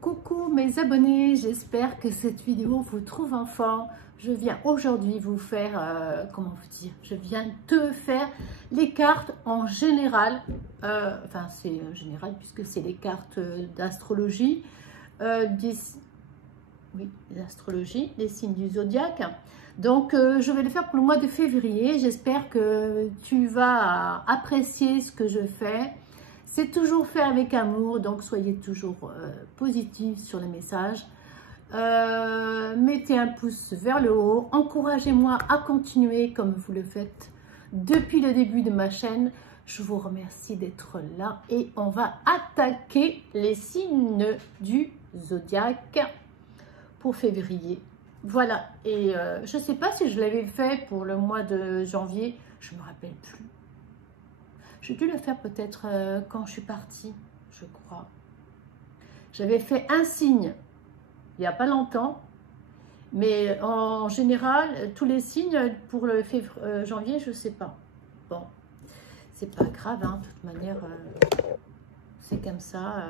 Coucou mes abonnés, j'espère que cette vidéo vous trouve en forme. Je viens aujourd'hui vous faire, comment vous dire, je viens te faire les cartes en général, enfin c'est général puisque c'est les cartes d'astrologie, l'astrologie, les signes du zodiaque. Donc je vais le faire pour le mois de février, j'espère que tu vas apprécier ce que je fais. C'est toujours fait avec amour, donc soyez toujours positifs sur les messages. Mettez un pouce vers le haut, encouragez-moi à continuer comme vous le faites depuis le début de ma chaîne. Je vous remercie d'être là et on va attaquer les signes du zodiaque pour février. Voilà, et je ne sais pas si je l'avais fait pour le mois de janvier, je ne me rappelle plus. J'ai dû le faire peut-être quand je suis partie, je crois. J'avais fait un signe il n'y a pas longtemps, mais en général, tous les signes pour le janvier, je ne sais pas. Bon, c'est pas grave, hein, de toute manière, c'est comme ça,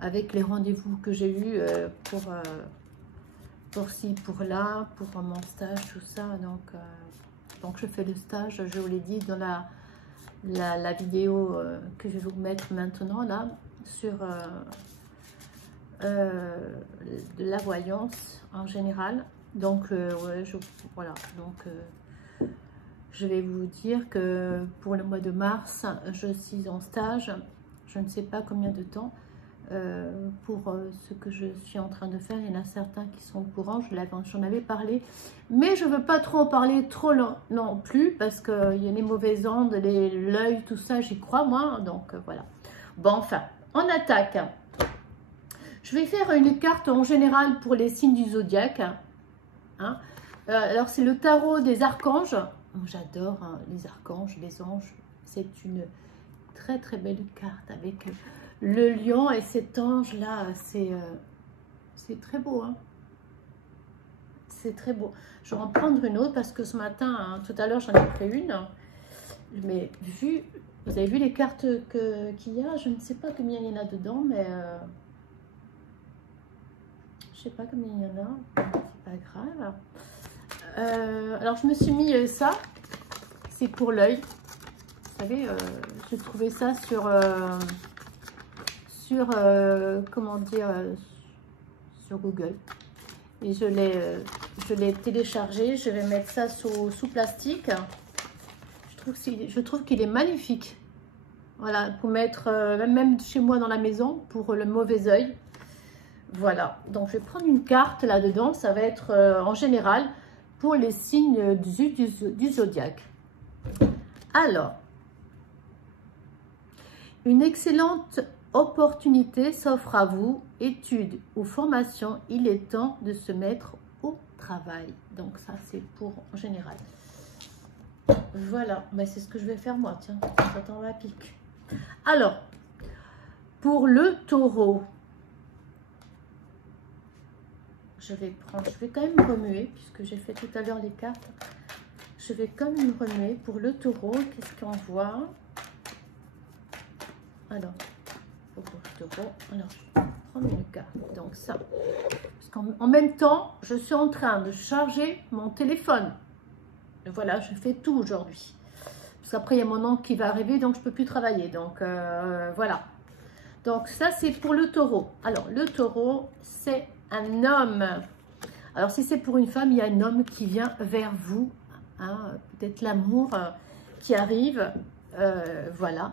avec les rendez-vous que j'ai eus pour ci, pour là, pour mon stage, tout ça. Donc je fais le stage, je vous l'ai dit dans la vidéo que je vais vous mettre maintenant là sur de la voyance en général. Donc ouais, voilà, donc je vais vous dire que pour le mois de mars je suis en stage, je ne sais pas combien de temps. Pour ce que je suis en train de faire, il y en a certains qui sont au courant, j'en avais parlé, mais je ne veux pas trop en parler trop non plus, parce qu'il y a les mauvaises ondes, l'œil, tout ça, j'y crois moi, donc voilà. Bon, enfin, on attaque. Je vais faire une carte en général pour les signes du zodiaque. Hein. Alors, c'est le tarot des archanges. J'adore hein, les archanges, les anges. C'est une très très belle carte avec le lion et cet ange là, c'est très beau, hein. C'est très beau. Je vais en prendre une autre parce que ce matin, hein, tout à l'heure j'en ai pris une, mais vous avez vu les cartes qu'il y a, je ne sais pas combien il y en a dedans, mais je sais pas combien il y en a, c'est pas grave. Alors je me suis mis ça, c'est pour l'œil, vous savez, j'ai trouvé ça sur comment dire, sur Google, et je l'ai téléchargé. Je vais mettre ça sous plastique. Je trouve qu'il est magnifique, voilà, pour mettre même chez moi dans la maison pour le mauvais œil. Voilà, donc je vais prendre une carte là dedans, ça va être en général pour les signes du zodiaque. Alors, une excellente opportunité s'offre à vous, études ou formation, il est temps de se mettre au travail. Donc ça c'est pour en général. Voilà, ben, c'est ce que je vais faire moi, tiens, ça t'en va pique. Alors, pour le taureau, je vais quand même remuer, puisque j'ai fait tout à l'heure les cartes. Je vais quand même remuer pour le taureau, qu'est-ce qu'on voit? Alors, alors je vais prendre une carte, donc ça, parce qu'en même temps je suis en train de charger mon téléphone, et voilà, je fais tout aujourd'hui, parce qu'après il y a mon oncle qui va arriver, donc je peux plus travailler, donc voilà, donc ça c'est pour le taureau. Alors le taureau, c'est un homme, alors si c'est pour une femme, il y a un homme qui vient vers vous, hein, peut-être l'amour qui arrive, voilà,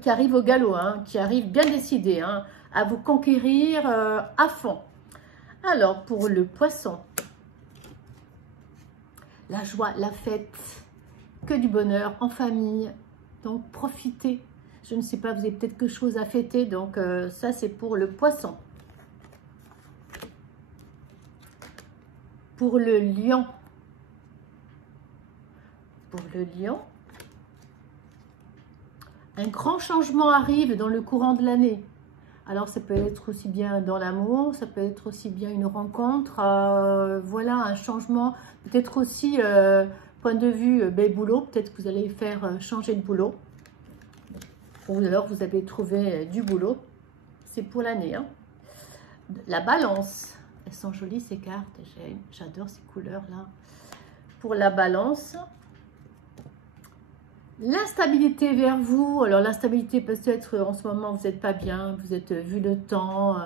qui arrive au galop, hein, qui arrive bien décidé, hein, à vous conquérir à fond. Alors, pour le poisson, la joie, la fête, que du bonheur en famille, donc profitez. Je ne sais pas, vous avez peut-être quelque chose à fêter, donc ça c'est pour le poisson. Pour le lion, un grand changement arrive dans le courant de l'année. Alors, ça peut être aussi bien dans l'amour, ça peut être aussi bien une rencontre. Voilà, un changement. Peut-être aussi, point de vue boulot, peut-être que vous allez faire changer de boulot. Ou alors, vous avez trouvé du boulot. C'est pour l'année. Hein. La balance. Elles sont jolies ces cartes. J'adore ces couleurs-là. Pour la balance. L'instabilité vers vous. Alors l'instabilité peut-être en ce moment vous n'êtes pas bien. Vous êtes vu le temps.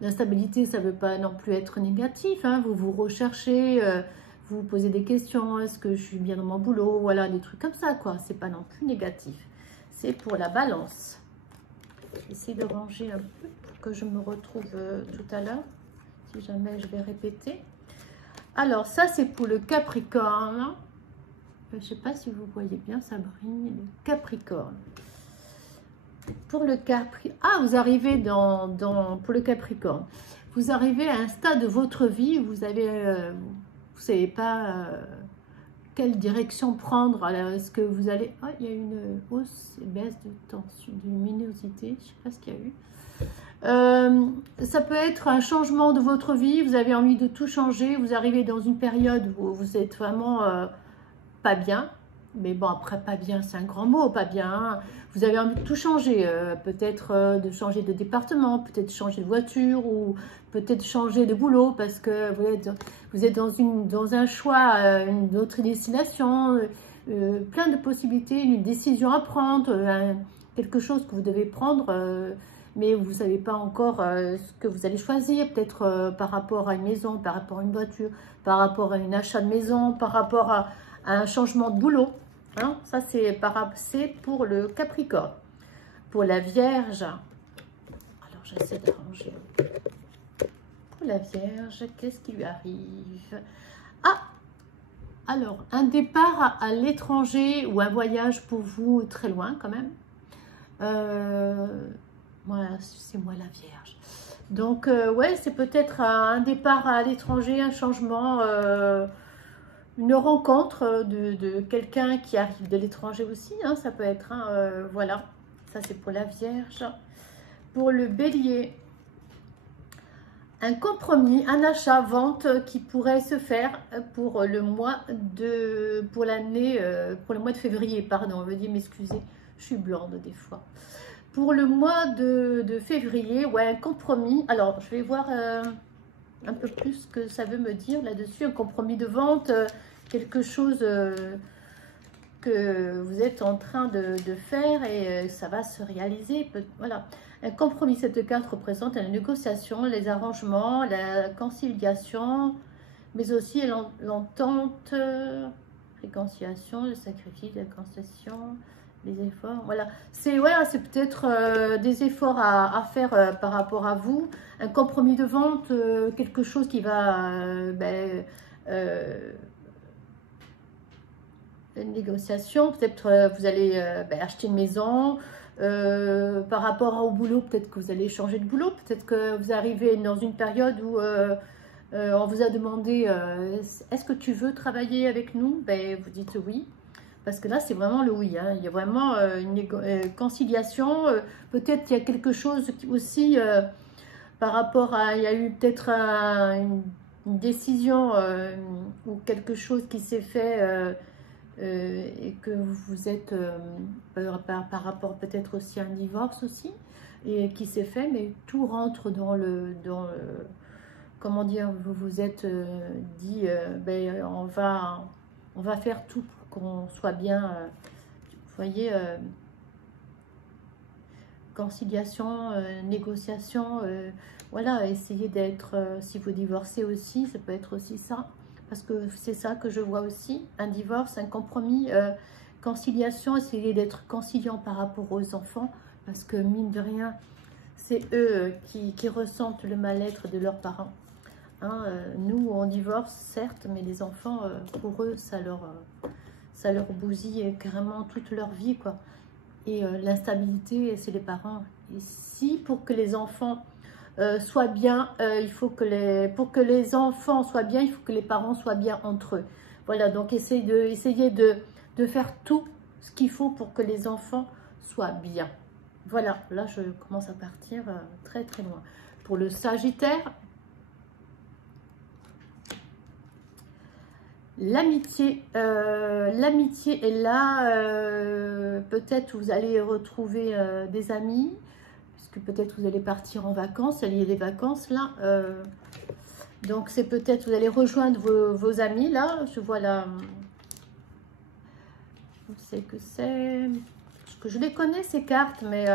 L'instabilité ça ne veut pas non plus être négatif. Hein. Vous vous recherchez. Vous vous posez des questions. Est-ce que je suis bien dans mon boulot? Voilà, des trucs comme ça quoi. C'est pas non plus négatif. C'est pour la balance. J'essaie de ranger un peu pour que je me retrouve tout à l'heure. Si jamais je vais répéter. Alors, ça, c'est pour le Capricorne. Je ne sais pas si vous voyez bien, ça brille. Le Capricorne. Pour le Capricorne. Ah, vous arrivez pour le Capricorne. Vous arrivez à un stade de votre vie où vous avez... vous ne savez pas... quelle direction prendre? Alors, est-ce que vous allez... Ah, il y a une hausse et baisse de tension, de luminosité. Je ne sais pas ce qu'il y a eu. Ça peut être un changement de votre vie. Vous avez envie de tout changer. Vous arrivez dans une période où vous êtes vraiment pas bien. Mais bon, après, pas bien, c'est un grand mot, pas bien. Hein. Vous avez envie de tout changer. Peut-être de changer de département, peut-être changer de voiture ou peut-être changer de boulot parce que vous êtes dans un choix, une autre destination, plein de possibilités, une décision à prendre, quelque chose que vous devez prendre, mais vous ne savez pas encore ce que vous allez choisir, peut-être par rapport à une maison, par rapport à une voiture, par rapport à un achat de maison, par rapport à un changement de boulot. Hein, ça, c'est pour le Capricorne. Pour la Vierge, alors j'essaie d'arranger. Pour la Vierge, qu'est-ce qui lui arrive? Ah, alors, un départ à l'étranger ou un voyage pour vous très loin quand même. Voilà, c'est moi la Vierge. Donc, ouais, c'est peut-être un départ à l'étranger, un changement... une rencontre de quelqu'un qui arrive de l'étranger aussi, hein, ça peut être, hein, voilà, ça c'est pour la Vierge. Pour le Bélier, un compromis, un achat-vente qui pourrait se faire pour le mois pour le mois de février, pardon, veuillez m'excuser, je suis blonde des fois. Pour le mois de février, ouais, un compromis, alors je vais voir... un peu plus ce que ça veut me dire là-dessus, un compromis de vente, quelque chose que vous êtes en train de faire et ça va se réaliser. Voilà, un compromis, cette carte représente la négociation, les arrangements, la conciliation, mais aussi l'entente, réconciliation, le sacrifice, la concession, les efforts, voilà, c'est peut-être des efforts à faire par rapport à vous, un compromis de vente, quelque chose qui va, une négociation, peut-être vous allez acheter une maison, par rapport au boulot, peut-être que vous allez changer de boulot, peut-être que vous arrivez dans une période où on vous a demandé, est-ce que tu veux travailler avec nous? Ben, vous dites oui. Parce que là, c'est vraiment le oui. Hein. Il y a vraiment une conciliation. Peut-être qu'il y a quelque chose aussi par rapport à... Il y a eu peut-être une décision ou quelque chose qui s'est fait et que vous êtes par rapport peut-être aussi à un divorce aussi et qui s'est fait. Mais tout rentre dans le comment dire, vous vous êtes dit, ben, on va faire tout pour qu'on soit bien, vous voyez, conciliation, négociation, voilà, essayez d'être, si vous divorcez aussi, ça peut être aussi ça, parce que c'est ça que je vois aussi, un divorce, un compromis, conciliation, essayez d'être conciliant par rapport aux enfants, parce que mine de rien, c'est eux qui ressentent le mal-être de leurs parents. Hein, nous, on divorce, certes, mais les enfants, pour eux, ça leur bousille carrément toute leur vie, quoi. Et l'instabilité, c'est les parents. Et si, pour que les enfants soient bien, pour que les enfants soient bien, il faut que les parents soient bien entre eux. Voilà, donc essayez de faire tout ce qu'il faut pour que les enfants soient bien. Voilà, là, je commence à partir très, très loin. Pour le Sagittaire, l'amitié est là, peut-être vous allez retrouver des amis, puisque peut-être vous allez partir en vacances, il y a les vacances là. Donc c'est peut-être vous allez rejoindre vos amis là. Je vois là, je sais que c'est, parce que je les connais ces cartes, mais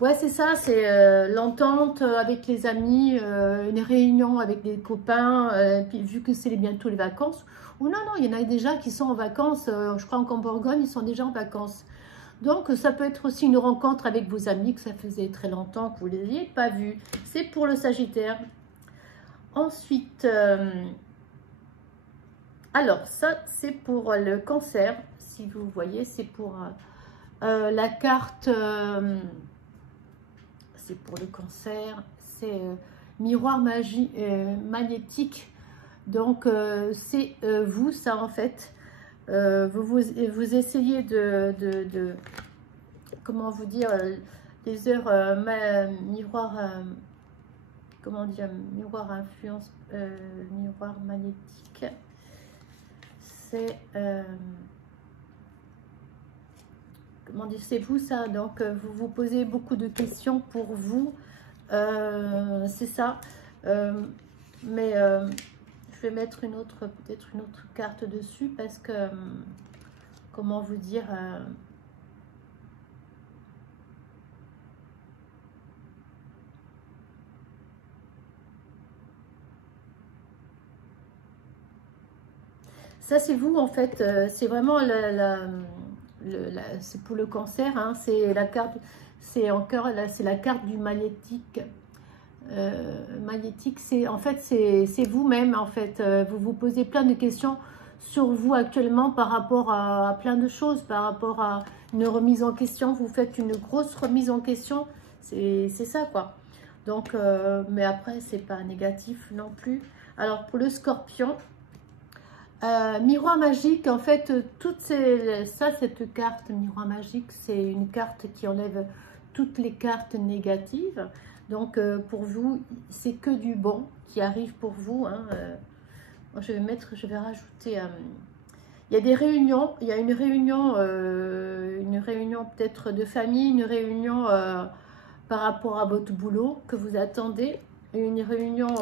ouais, c'est ça, c'est l'entente avec les amis, une réunion avec des copains, puis vu que c'est bientôt les vacances, ou non, non, il y en a déjà qui sont en vacances, je crois qu'en Bourgogne, ils sont déjà en vacances. Donc, ça peut être aussi une rencontre avec vos amis, que ça faisait très longtemps que vous ne les ayez pas vus. C'est pour le Sagittaire. Ensuite, alors ça, c'est pour le Cancer, si vous voyez, c'est pour la carte... c'est pour le Cancer, c'est miroir magnétique. Donc, c'est vous, ça, en fait. Vous essayez de comment vous dire, les heures miroir, comment dire, miroir influence, miroir magnétique. C'est... comment dire, c'est vous ça, donc vous vous posez beaucoup de questions pour vous, c'est ça, mais je vais mettre peut-être une autre carte dessus parce que, comment vous dire, ça c'est vous en fait, c'est vraiment c'est pour le Cancer, hein, c'est la carte, c'est encore c'est la carte du magnétique. Magnétique, c'est en fait c'est vous-même en fait. Vous vous posez plein de questions sur vous actuellement par rapport à plein de choses, par rapport à une remise en question. Vous faites une grosse remise en question, c'est ça quoi. Donc, mais après c'est pas négatif non plus. Alors pour le Scorpion. Miroir magique, en fait, cette carte miroir magique, c'est une carte qui enlève toutes les cartes négatives. Donc, pour vous, c'est que du bon qui arrive pour vous. Hein. Moi, je vais rajouter. Il y a des réunions. Il y a une réunion peut-être de famille, une réunion par rapport à votre boulot que vous attendez, une réunion.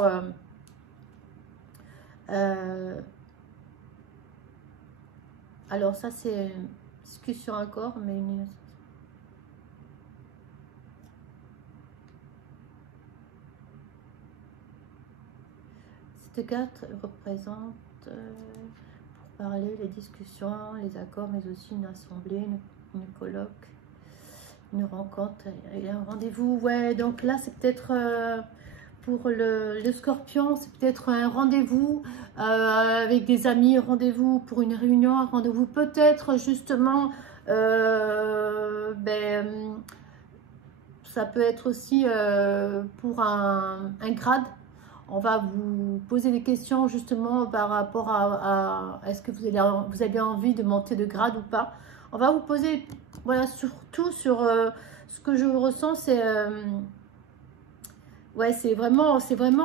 Alors ça c'est une discussion encore, mais cette carte représente pour parler les discussions, les accords, mais aussi une assemblée, une colloque, une rencontre, et un rendez-vous. Ouais, donc là c'est peut-être pour le Scorpion, c'est peut-être un rendez-vous avec des amis, rendez-vous pour une réunion, un rendez-vous peut-être justement, ça peut être aussi pour un grade. On va vous poser des questions justement par rapport à est-ce que vous avez envie de monter de grade ou pas. On va vous poser, voilà, surtout sur ce que je ressens, c'est... ouais, c'est vraiment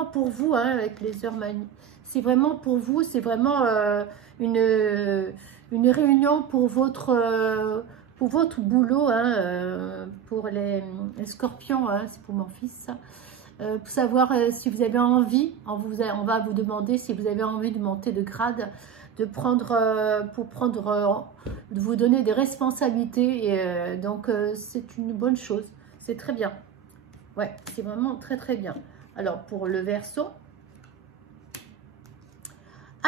pour vous, hein, avec les heures c'est vraiment pour vous, c'est vraiment une réunion pour votre boulot, hein, pour les Scorpions, hein, c'est pour mon fils, ça. Pour savoir si vous avez envie, on va vous demander si vous avez envie de monter de grade, de de vous donner des responsabilités, et donc c'est une bonne chose, c'est très bien. Ouais, c'est vraiment très très bien. Alors, pour le Verseau.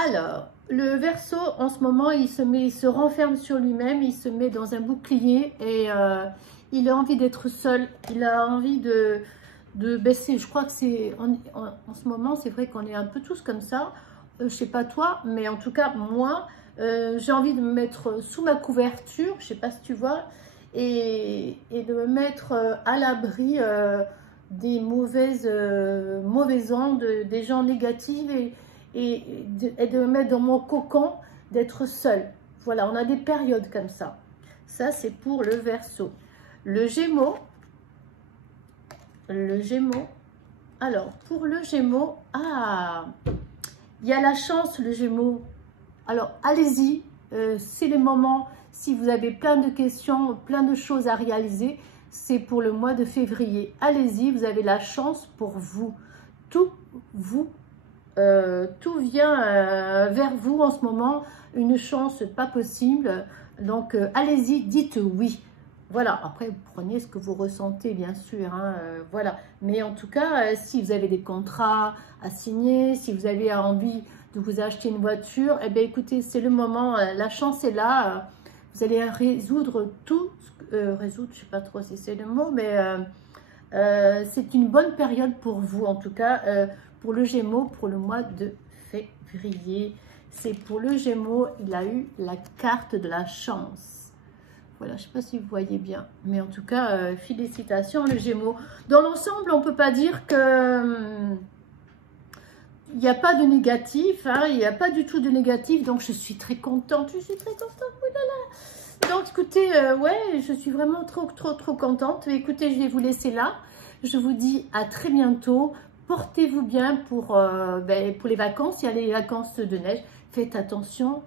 Alors, le Verseau, en ce moment, il se renferme sur lui-même, il se met dans un bouclier et il a envie d'être seul. Il a envie de baisser. Je crois que c'est en ce moment, c'est vrai qu'on est un peu tous comme ça. Je sais pas toi, mais en tout cas, moi, j'ai envie de me mettre sous ma couverture, je sais pas si tu vois, et de me mettre à l'abri des mauvaises ondes, des gens négatifs, et de me mettre dans mon cocon, d'être seule. Voilà, on a des périodes comme ça. Ça, c'est pour le Verseau. Le Gémeaux. Le Gémeaux. Alors, pour le Gémeaux, il y a la chance, le Gémeaux. Alors, allez-y, c'est le moment. Si vous avez plein de questions, plein de choses à réaliser, c'est pour le mois de février. Allez-y, vous avez la chance pour vous. Tout vient vers vous en ce moment. Une chance pas possible. Donc, allez-y, dites oui. Voilà, après, vous prenez ce que vous ressentez, bien sûr. Hein, voilà. Mais en tout cas, si vous avez des contrats à signer, si vous avez envie de vous acheter une voiture, eh bien, écoutez, c'est le moment. La chance est là. Vous allez résoudre tout. Résoudre, je ne sais pas trop si c'est le mot, mais c'est une bonne période pour vous, en tout cas, pour le Gémeaux, pour le mois de février. C'est pour le Gémeaux, il a eu la carte de la chance. Voilà, je ne sais pas si vous voyez bien, mais en tout cas, félicitations le Gémeaux. Dans l'ensemble, on ne peut pas dire que il n'y a pas de négatif, hein, il n'y a pas du tout de négatif, donc je suis très contente, oh là là. Donc écoutez, ouais, je suis vraiment trop contente. Écoutez, je vais vous laisser là. Je vous dis à très bientôt. Portez-vous bien pour les vacances. Il y a les vacances de neige. Faites attention.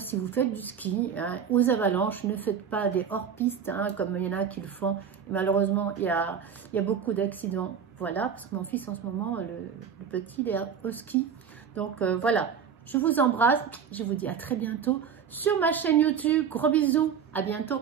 Si vous faites du ski, hein, aux avalanches, ne faites pas des hors-pistes, hein, comme il y en a qui le font. Malheureusement, il y a beaucoup d'accidents. Voilà, parce que mon fils en ce moment, le petit, il est au ski. Donc voilà, je vous embrasse. Je vous dis à très bientôt sur ma chaîne YouTube. Gros bisous, à bientôt.